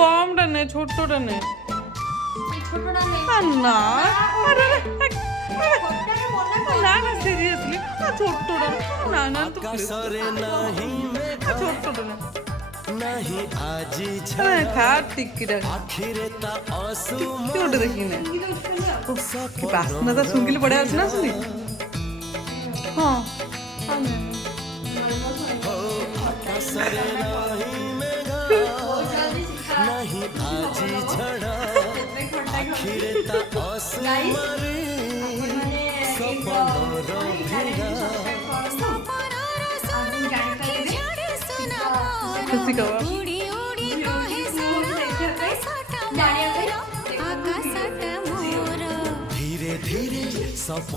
কমটা নে, ছোট্টটা নে। ছোটটা নেই না আরে ছোটটাকে মনে না না সিরিয়াসলি ছোট্টটা না না তো ছোট্টটা না नहीं आजी হ্যাঁ খা টিক্কিটা आखिरता आंसू কি ওটা দেখি না বাসনাটা শুনকিলে পড়ে আছে না শুনি হ্যাঁ कसरे नहीं मेगा नहीं आजी झड़ा आखिरता आंसू मरे सपनों रो भिड़ा খুশি খাওয়া धीरे धीरे सपन